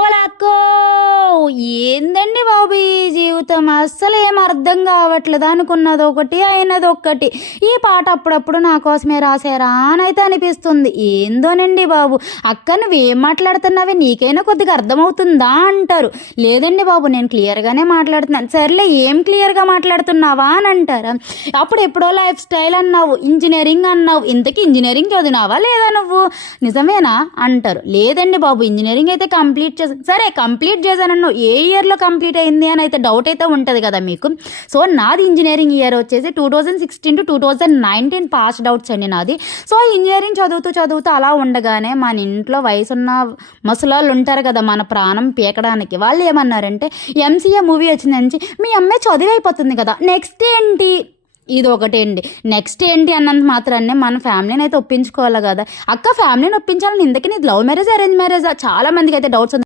ఓలక్కో ఏందండి బాబు ఈ జీవితం అస్సలు ఏం అర్థం కావట్లేదు. అనుకున్నది ఒకటి అయినది ఒక్కటి. ఈ పాట అప్పుడప్పుడు నా కోసమే రాసారా అని అయితే అనిపిస్తుంది. ఏందోనండి బాబు, అక్క నువ్వేం మాట్లాడుతున్నావే, నీకైనా కొద్దిగా అర్థమవుతుందా అంటారు. లేదండి బాబు నేను క్లియర్గానే మాట్లాడుతున్నాను. సర్లే ఏం క్లియర్గా మాట్లాడుతున్నావా అని అంటారా. అప్పుడు ఎప్పుడో లైఫ్ స్టైల్ అన్నావు, ఇంజనీరింగ్ అన్నావు, ఇంతకీ ఇంజనీరింగ్ చదివినావా లేదా నువ్వు, నిజమేనా అంటారు. లేదండి బాబు ఇంజనీరింగ్ అయితే కంప్లీట్ సరే కంప్లీట్ చేశానన్ను, ఏ ఇయర్లో కంప్లీట్ అయింది అని అయితే డౌట్ అయితే ఉంటుంది కదా మీకు. సో నాది ఇంజనీరింగ్ ఇయర్ వచ్చేసి 2016 to 2019 పాస్డ్ అవుట్స్ అండి నాది. సో ఇంజనీరింగ్ చదువుతూ అలా ఉండగానే మన ఇంట్లో వయసున్న ముసలాళ్ళు ఉంటారు కదా మన ప్రాణం పీకడానికి, వాళ్ళు ఏమన్నారంటే ఎంసీఏ మూవీ వచ్చిందని, మీ అమ్మాయి చదివి అయిపోతుంది కదా నెక్స్ట్ ఏంటి, ఇది ఒకటి అండి. నెక్స్ట్ ఏంటి అన్నంత మాత్రాన్ని మన ఫ్యామిలీని అయితే ఒప్పించుకోవాలి కదా. అక్క ఫ్యామిలీని ఒప్పించాలని, ఇంతకీ నీది లవ్ మ్యారేజ్ అరేంజ్ మ్యారేజా, చాలా మందికి అయితే డౌట్స్